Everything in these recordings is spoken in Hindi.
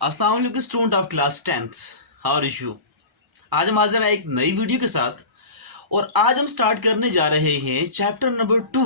अस्सलाम वालेकुम student of class 10th। How are you? आज हम हाजिर हैं एक नई वीडियो के साथ और आज हम स्टार्ट करने जा रहे हैं chapter number 2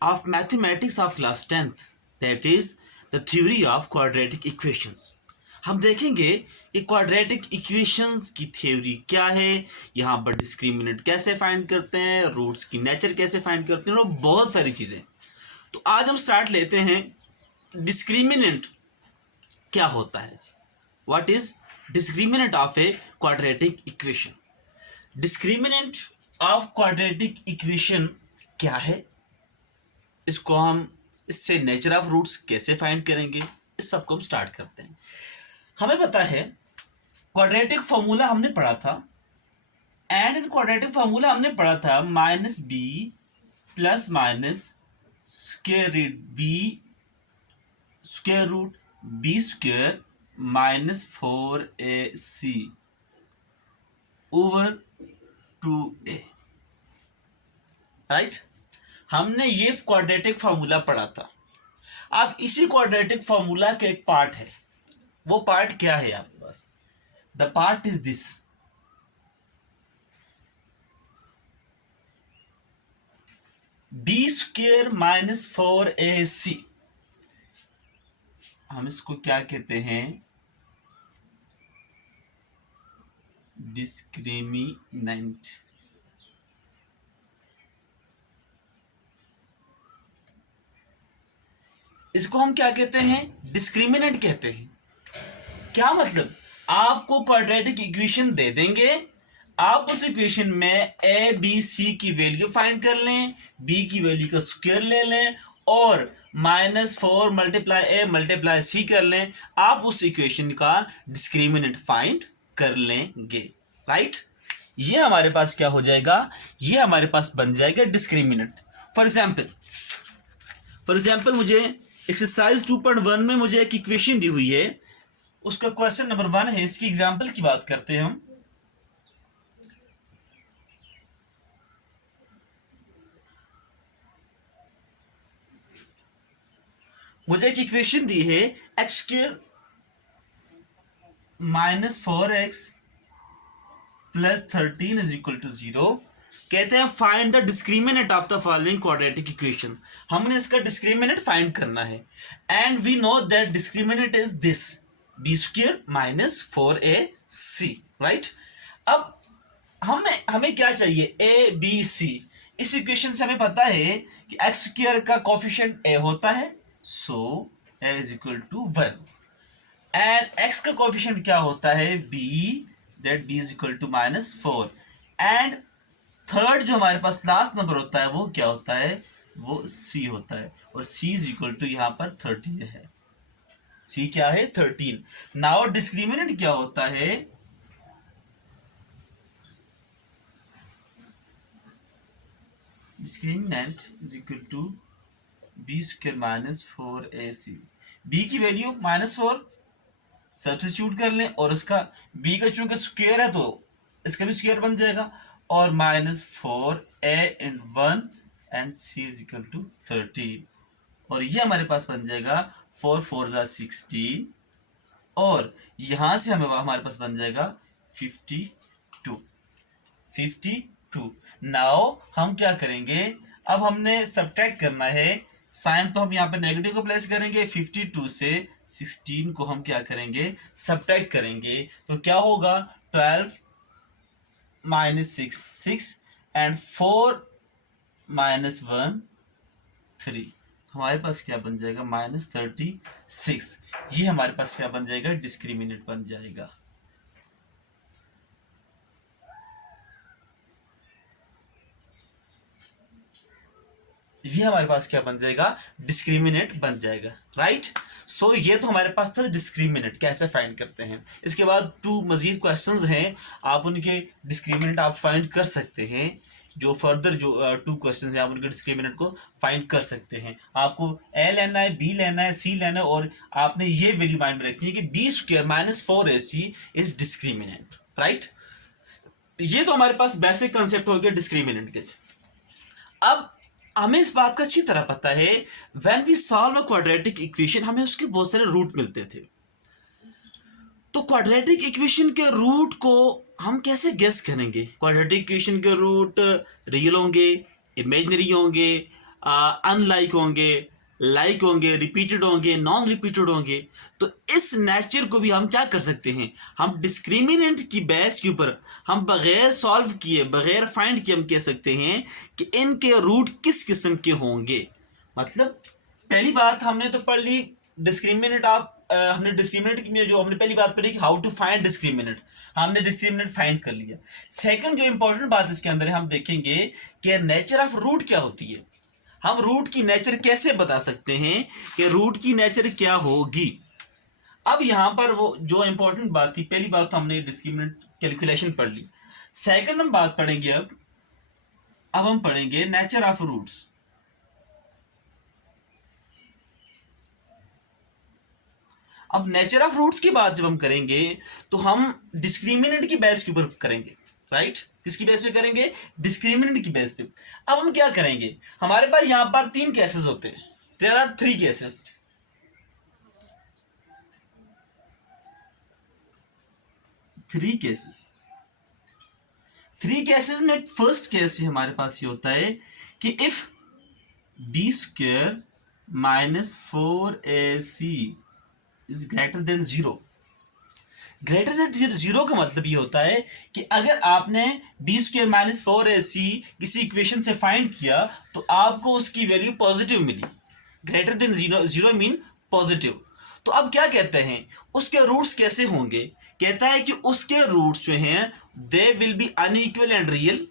of mathematics of class 10th, that is the theory of quadratic equations. हम देखेंगे कि क्वाड्रेटिक इक्वेशंस की थ्योरी क्या है, यहाँ पर डिस्क्रिमिनेंट कैसे फाइंड करते हैं, रूट्स की नेचर कैसे फाइंड करते हैं और बहुत सारी चीज़ें। तो आज हम स्टार्ट लेते हैं डिस्क्रिमिनेंट क्या होता है। What is discriminant of a quadratic equation? Discriminant of quadratic equation क्या है, इसको हम इससे नेचर ऑफ रूट्स कैसे फाइंड करेंगे, इस सबको हम स्टार्ट करते हैं। हमें पता है क्वाड्रेटिक फॉर्मूला हमने पढ़ा था, एंड इन क्वाड्रेटिक फॉर्मूला हमने पढ़ा था minus B plus minus square root B square minus 4ac over 2a, right. हमने ये क्वाड्रेटिक फॉर्मूला पढ़ा था। अब इसी क्वाड्रेटिक फॉर्मूला का एक पार्ट है, वो पार्ट क्या है आपके पास? The part is this, B square minus 4ac। हम इसको क्या कहते हैं? डिस्क्रिमिनेंट। इसको हम क्या कहते हैं? डिस्क्रिमिनेंट कहते हैं। क्या मतलब? आपको क्वाड्रेटिक इक्वेशन दे देंगे, आप उस इक्वेशन में ए बी सी की वैल्यू फाइंड कर लें, बी की वैल्यू का स्क्वायर ले लें और -4 मल्टीप्लाई ए मल्टीप्लाई सी कर लें, आप उस इक्वेशन का डिस्क्रिमिनेंट फाइंड कर लेंगे, राइट। ये हमारे पास क्या हो जाएगा? ये हमारे पास बन जाएगा डिस्क्रिमिनेंट। फॉर एग्जाम्पल मुझे एक्सरसाइज 2.1 में मुझे एक इक्वेशन दी हुई है, उसका क्वेश्चन नंबर 1 है। इसकी एग्जाम्पल की बात करते हैं हम। मुझे एक इक्वेशन दी है X square minus 4x plus 13 is equal to 0। कहते हैं find the discriminant of the following quadratic equation. हमने इसका डिस्क्रिमिनेंट फाइंड करना है, and we know that discriminant is this B square minus 4ac, right. अब हमें क्या चाहिए? A B C. इस इक्वेशन से हमें पता है कि एक्स स्क्वायर का कोफिशिएंट ए होता है, so A is equal to 1, and x का कोफिशिएंट क्या होता है? B, that B is equal to -4, and third जो हमारे पास लास्ट नंबर होता है वो क्या होता है? वो सी होता है, और सी इज इक्वल टू यहाँ पर 13 है। सी क्या है? 13। नाउ डिस्क्रिमिनेंट क्या होता है? Discriminant is equal to B square minus 4ac। B की वैल्यू -4 सब्स्टिट्यूट कर लें, और उसका बी का चूंकि स्क्वायर है तो इसका भी स्क्वायर बन जाएगा, और -4a in 1 and c is equal to 13, और ये हमारे पास बन जाएगा 4 4 जा 16, और यहां से हमारे पास बन जाएगा 52। नाउ हम क्या करेंगे? अब हमने सब्ट्रैक्ट करना है, साइन तो हम यहाँ पे नेगेटिव को प्लेस करेंगे, 52 से 16 को हम क्या करेंगे? सब्ट्रैक्ट करेंगे, तो क्या होगा? 12 - 6 6 एंड 4 - 1 3। हमारे पास क्या बन जाएगा? -36। ये हमारे पास क्या बन जाएगा? डिस्क्रिमिनेंट बन जाएगा। ये हमारे पास क्या बन जाएगा? डिस्क्रिमिनेंट बन जाएगा, राइट। सो ये तो हमारे पास था डिस्क्रिमिनेंट कैसे फाइंड करते हैं। इसके बाद 2 मजीद क्वेश्चंस हैं, आप उनके डिस्क्रिमिनेंट आप फाइंड कर सकते हैं। जो फर्दर जो 2 क्वेश्चंस हैं, आप उनके डिस्क्रिमिनेंट को फाइंड कर सकते हैं। आपको ए लेना है, बी लेना है, सी लेना है, और आपने ये वैल्यू माइंड में रखनी है कि B square minus 4ac is discriminant, right. ये तो हमारे पास बेसिक कंसेप्ट हो गया डिस्क्रिमिनेंट के। अब हमें इस बात का अच्छी तरह पता है, when we solve a quadratic equation हमें उसके बहुत सारे रूट मिलते थे। तो क्वाड्रेटिक इक्वेशन के रूट को हम कैसे गेस करेंगे? क्वाड्रेटिक इक्वेशन के रूट रियल होंगे, इमेजिनरी होंगे, अनलाइक होंगे, लाइक होंगे, रिपीटेड होंगे, नॉन रिपीटेड होंगे। तो इस नेचर को भी हम क्या कर सकते हैं, हम डिस्क्रिमिनेंट की बेस के ऊपर हम बगैर सॉल्व किए, बगैर फाइंड किए हम कह सकते हैं कि इनके रूट किस किस्म के होंगे। मतलब पहली बात हमने तो पढ़ ली डिस्क्रिमिनेंट ऑफ, हमने डिस्क्रिमिनेंट में जो हमने पहली बात पढ़ी कि हाउ टू फाइंड डिस्क्रिमिनेंट, हमने डिस्क्रिमिनेंट फाइंड कर लिया। सेकंड जो इंपॉर्टेंट बात इसके अंदर है, हम देखेंगे कि नेचर ऑफ रूट क्या होती है। हम रूट की नेचर कैसे बता सकते हैं कि रूट की नेचर क्या होगी। अब यहां पर वो जो इंपॉर्टेंट बात थी, पहली बात तो हमने डिस्क्रिमिनेंट कैलकुलेशन पढ़ ली। सेकंड हम बात पढ़ेंगे अब हम पढ़ेंगे नेचर ऑफ रूट्स। अब नेचर ऑफ रूट्स की बात जब हम करेंगे तो हम डिस्क्रिमिनेंट की बेस के ऊपर करेंगे, राइट? किसकी बेस पे करेंगे? डिस्क्रिमिनेंट की बेस पे। अब हम क्या करेंगे, हमारे पास यहां पर 3 केसेस होते हैं, there are 3 cases. Three cases में फर्स्ट केस हमारे पास ये होता है कि if B square minus 4ac is greater than 0। Greater than 0 का मतलब ये होता है कि अगर आपने बी स्क्वायर माइनस 4ac किसी इक्वेशन से फाइंड किया तो आपको उसकी वैल्यू पॉजिटिव मिली। Greater than 0 mean positive. तो अब क्या कहते हैं, उसके रूट्स कैसे होंगे? कहता है कि उसके रूट्स जो हैं they will be unequal and real.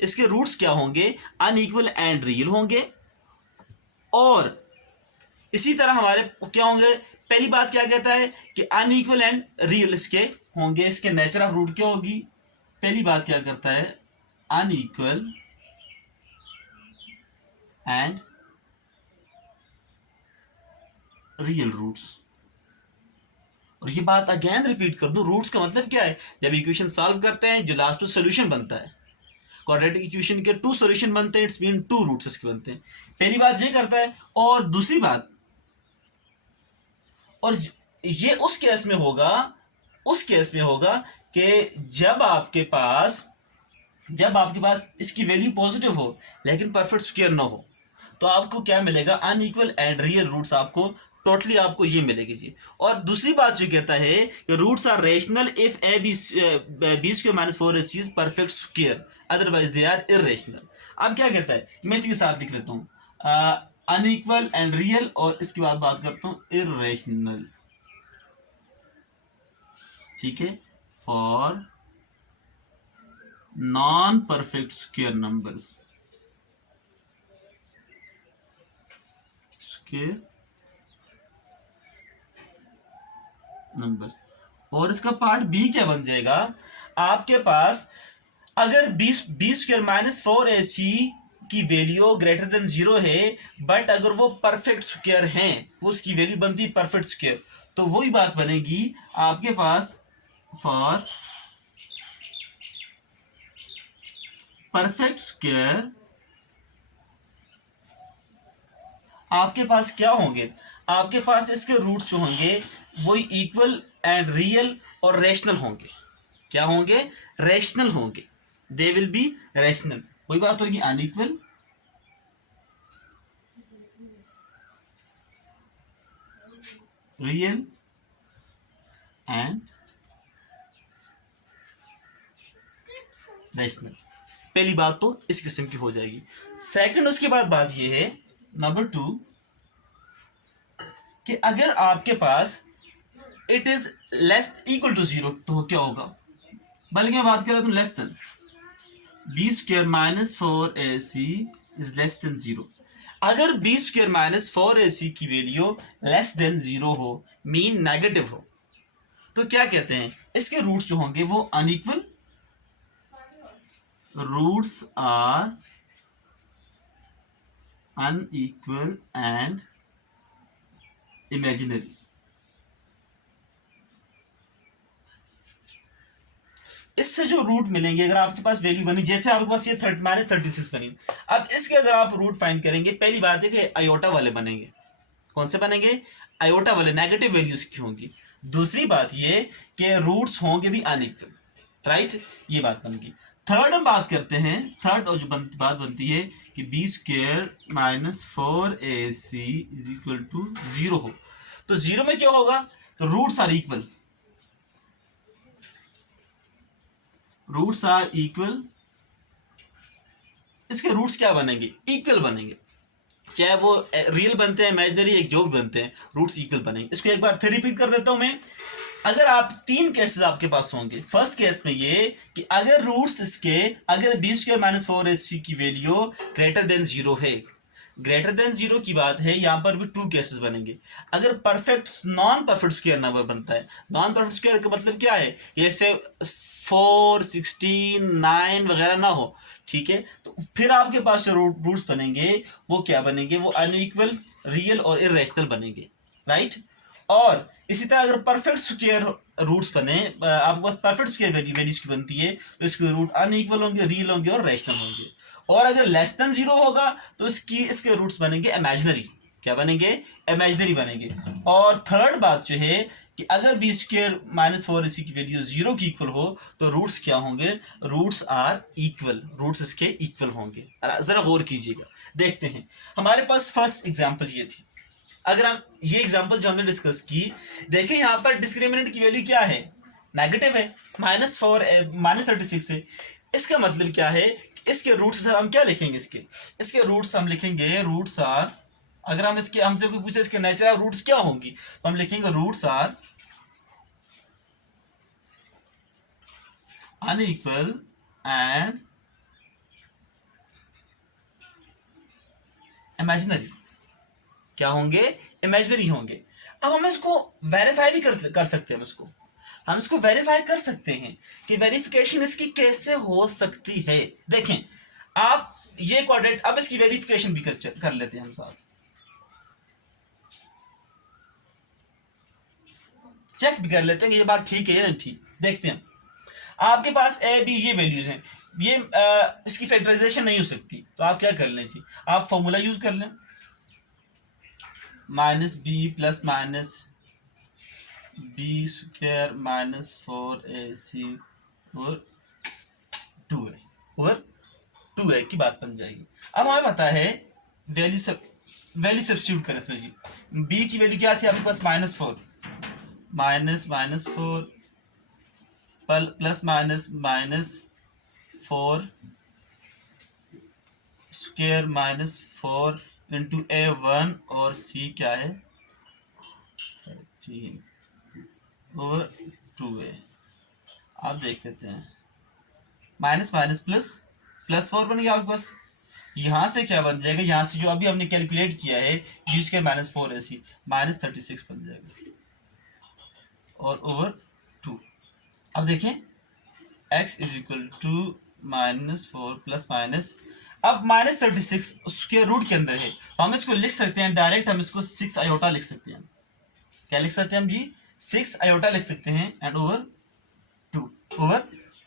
इसके रूट्स क्या होंगे? अनइक्वल एंड रियल होंगे। और इसी तरह हमारे क्या होंगे, पहली बात क्या कहता है कि अनइक्वल एंड रियल इसके होंगे। इसके नेचर ऑफ रूट क्या होगी? पहली बात क्या करता है, अनइक्वल एंड रियल रूट्स। और ये बात अगेन रिपीट कर दूं, रूट्स का मतलब क्या है? जब इक्वेशन सॉल्व करते हैं जो लास्ट में सॉल्यूशन बनता है, क्वाड्रेटिक इक्वेशन के 2 सॉल्यूशन बनते हैं, इट्स मीन 2 रूट्स इसके बनते हैं। पहली बात ये करता है। और दूसरी बात, और ये उस केस में होगा कि जब आपके पास इसकी वैल्यू पॉजिटिव हो लेकिन परफेक्ट स्क्वायर ना हो, तो आपको क्या मिलेगा? अनइक्वल एंड रियल रूट्स आपको टोटली आपको ये मिलेगी जी। और दूसरी बात जो कहता है कि roots are rational if A B square minus 4ac is perfect square, otherwise they are irrational. अब क्या कहता है, मैं इसके साथ लिख लेता हूं अनइक्वल एंड रियल, और इसके बाद बात करता हूं इरेशनल। ठीक है, for non perfect square numbers, number. और इसका पार्ट बी क्या बन जाएगा? आपके पास अगर बी स्क्वायर माइनस 4ac की वैल्यू ग्रेटर देन 0 है, बट अगर वो परफेक्ट स्क्वायर है, वो उसकी वैल्यू बनती है परफेक्ट स्क्वायर, तो वही बात बनेगी आपके पास फॉर परफेक्ट स्क्वायर। आपके पास क्या होंगे? आपके पास इसके रूट्स जो होंगे वो इक्वल एंड रियल और रेशनल होंगे। क्या होंगे? रेशनल होंगे। They will be rational. वही बात होगी अनइक्वल रियल एंड रेशनल। पहली बात तो इस किस्म की हो जाएगी। सेकंड उसके बाद बात ये है नंबर 2 कि अगर आपके पास it is less equal to 0 तो क्या होगा? बल्कि मैं बात कर रहा हूं less than b square minus 4ac is less than 0। अगर बी स्क्वायर माइनस 4ac की वैल्यू लेस देन 0 हो, मीन नेगेटिव हो, तो क्या कहते हैं? इसके रूट्स जो होंगे वो unequal, roots are unequal and imaginary. इससे जो रूट मिलेंगे, अगर आपके पास वैल्यू बनी, जैसे आपके पास ये माइनस 36 बनी, अब इसके अगर आप रूट फाइंड करेंगे, पहली बात है कि आयोटा वाले बनेंगे। कौन से बनेंगे? आयोटा वाले, नेगेटिव वैल्यूज की होंगी। दूसरी बात ये कि रूट्स होंगे भी अनइक्वल, राइट, ये बात बन गई। थर्ड हम बात करते हैं, थर्ड और जो बात बनती है कि b square minus 4ac is equal to 0 हो, तो 0 में क्या होगा, तो roots are equal, roots are equal, इसके रूट्स क्या बनेंगे, इक्वल बनेंगे, चाहे वो रियल बनते हैं इमेजिनरी एक जो भी बनते हैं, रूट्स इक्वल बनेंगे। इसको एक बार फिर रिपीट कर देता हूं मैं। अगर आप तीन केसेस आपके पास होंगे, फर्स्ट केस में ये कि अगर रूट्स इसके, अगर बी स्क्वायर माइनस 4ac की वैल्यू ग्रेटर देन 0 है, ग्रेटर देन 0 की बात है, यहां पर भी टू केसेस बनेंगे। अगर perfect non perfect square number बनता है, नॉन परफेक्ट स्क्वायर का मतलब क्या है, जैसे 4, 16, 9 वगैरह ना हो, ठीक है, तो फिर आपके पास जो रूट्स बनेंगे वो क्या बनेंगे, वो अनइक्वल, रियल और इरेशनल बनेंगे, राइट। और इसी तरह अगर परफेक्ट स्क्वायर रूट्स बने, आपके पास परफेक्ट स्क्वायर वैल्यूज की बनती है, तो इसके रूट अनइक्वल होंगे, रियल होंगे और रैशनल होंगे। और अगर लेस देन 0 होगा तो इसके रूट्स बनेंगे इमेजिनरी, क्या बनेंगे, इमेजिनरी बनेंगे। और थर्ड बात जो है कि अगर बी स्क्वायर माइनस 4ac की वैल्यू 0 की इक्वल हो तो रूट्स क्या होंगे, रूट्स आर इक्वल, रूट्स इसके इक्वल होंगे। जरा गौर कीजिएगा, देखते हैं। हमारे पास फर्स्ट एग्जांपल ये थी, अगर हम ये एग्जांपल जो हमने डिस्कस की, देखिए यहाँ पर डिस्क्रिमिनेंट की वैल्यू क्या है, नेगेटिव है, -36 है। इसका मतलब क्या है, इसके रूट्स हम क्या लिखेंगे, इसके रूट्स हम लिखेंगे, रूट्स आर, अगर हम इसके, हमसे कोई पूछे इसके नेचुरल रूट्स क्या होंगी, तो हम लिखेंगे roots are unequal and imaginary, क्या होंगे, इमेजिनरी होंगे। अब हम इसको वेरीफाई भी कर सकते हैं, हम इसको वेरीफाई कर सकते हैं कि वेरिफिकेशन इसकी कैसे हो सकती है। देखें आप ये कोऑर्डिनेट, अब इसकी वेरिफिकेशन भी कर लेते हैं हम साथ, चेक भी कर लेते हैं कि ये बात ठीक है या नहीं ठीक। देखते हैं, आपके पास ए बी ये वैल्यूज हैं, ये इसकी फैक्टराइजेशन नहीं हो सकती, तो आप क्या कर लें जी, आप फॉर्मूला यूज कर लें, minus B plus minus b square minus 4ac और 2a ओवर 2a की बात बन जाएगी। अब हमें पता है वैल्यू सब्स्टिट्यूट करें इसमें जी, b की वैल्यू क्या थी आपके पास, -4, -4 प्लस -4 स्क्वायर -4 इंटू a1 और c क्या है 13 ओवर 2a। आप देख लेते हैं, माइनस माइनस +4 बन गया आपके पास, यहाँ से क्या बन जाएगा, यहाँ से जो अभी हमने कैलकुलेट किया है जी स्क्वायर -4ac -36 बन जाएगा और ओवर 2। अब देखें x is equal to -4 plus minus, अब -36 स्क्वायर रूट के अंदर है, तो हम इसको लिख सकते हैं डायरेक्ट, हम इसको 6 आयोटा लिख सकते हैं। क्या लिख सकते हैं हम जी, 6 आयोटा लिख सकते हैं एंड ओवर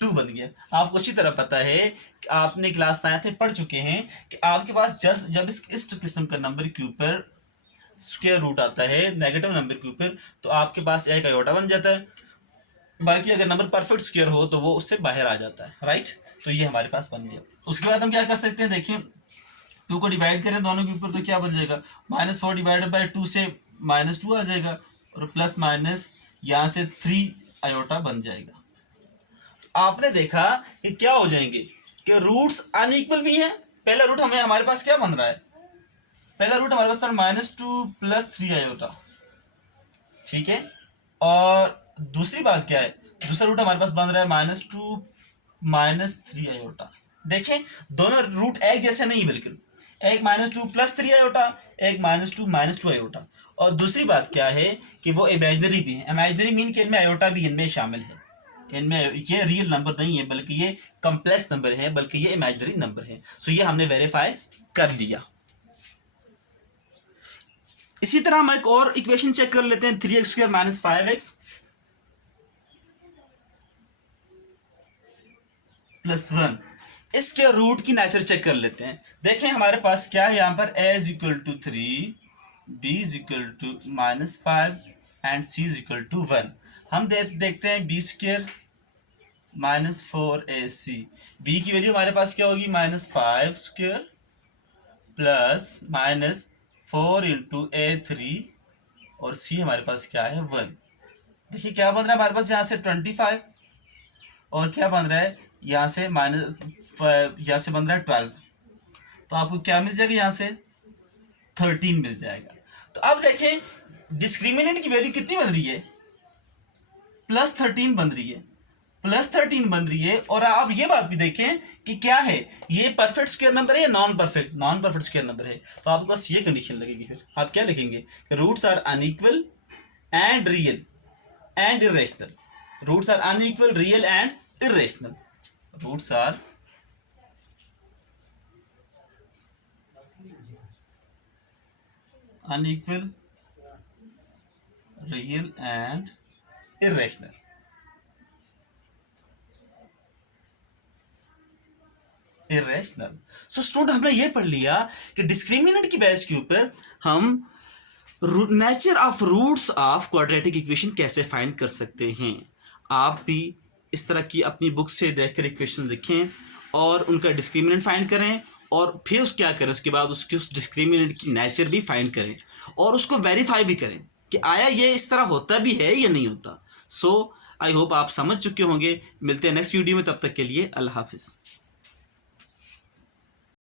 2 बन गया। आपको अच्छी तरह पता है कि आपने क्लास 9 में पढ़ चुके हैं कि आपके पास जस्ट जब इस किस्म का नंबर के ऊपर स्क्वायर रूट आता है नेगेटिव नंबर के ऊपर, तो आपके पास एक आयोटा बन जाता है, बाकी अगर नंबर परफेक्ट स्क्वायर हो तो वो उससे बाहर आ जाता है, राइट। तो ये हमारे पास बन गया। उसके बाद हम क्या कर सकते हैं, देखिए 2 को डिवाइड करें दोनों के ऊपर तो क्या बन जाएगा, -4 डिवाइडेड बाई 2 से -2 आ जाएगा और प्लस माइनस यहाँ से 3 आयोटा बन जाएगा। आपने देखा कि क्या हो जाएंगे कि रूट्स अनइक्वल भी हैं। पहला रूट हमारे पास क्या बन रहा है, पहला रूट हमारे पास -2 + 3 आयोटा, ठीक है। और दूसरी बात क्या है, दूसरा रूट हमारे पास बन रहा है -2 - 3 आयोटा। देखें दोनों रूट एक जैसे नहीं, बिल्कुल एक -2 + 3 आयोटा, एक -2 - 2 आयोटा। और दूसरी बात क्या है कि वो इमेजिनरी भी है, इमेजिनरी मीन के इनमें आयोटा भी इनमें शामिल है, इनमें ये रियल नंबर नहीं है बल्कि ये कॉम्प्लेक्स नंबर है, बल्कि ये इमेजिनरी नंबर है। सो ये हमने वेरीफाई कर लिया। इसी तरह हम एक और इक्वेशन चेक कर लेते हैं, 3x² - 5x + 1, इसके रूट की नेचर चेक कर लेते हैं। देखें हमारे पास क्या है यहाँ पर, a = 3, b = -5 and c is equal to 1। हम देखते हैं b square minus 4ac। B की वैल्यू हमारे पास क्या होगी, -5² प्लस -4 × a3 और सी हमारे पास क्या है 1। देखिए क्या बन रहा है हमारे पास यहाँ से 25 और क्या बन रहा है यहाँ से यहाँ से बन रहा है 12। तो आपको क्या मिल जाएगा, यहाँ से 13 मिल जाएगा। तो अब देखें डिस्क्रिमिनेंट की वैल्यू कितनी बन रही है, +13 बन रही है, +13 बन रही है। और आप ये बात भी देखें कि क्या है, ये परफेक्ट स्क्वायर नंबर है या नॉन परफेक्ट स्क्वायर नंबर है। तो आपके पास ये कंडीशन लगेगी, फिर आप क्या लिखेंगे, roots are unequal and real and irrational. Roots are unequal, real and irrational. Roots are unequal, real and irrational। Irrational. So student हमने ये पढ़ लिया कि डिस्क्रिमिनेंट की बेस के ऊपर हम nature of roots of quadratic equation कैसे फाइंड कर सकते हैं। आप भी इस तरह की अपनी बुक से देखकर इक्वेशन लिखें और उनका डिस्क्रिमिनेंट फाइंड करें और फिर उस क्या करें, उसके बाद उसकी उस डिस्क्रिमिनेंट की नेचर भी फाइंड करें और उसको वेरीफाई भी करें कि आया ये इस तरह होता भी है या नहीं होता। सो आई होप आप समझ चुके होंगे। मिलते हैं नेक्स्ट वीडियो में, तब तक के लिए अल्लाह हाफिज़।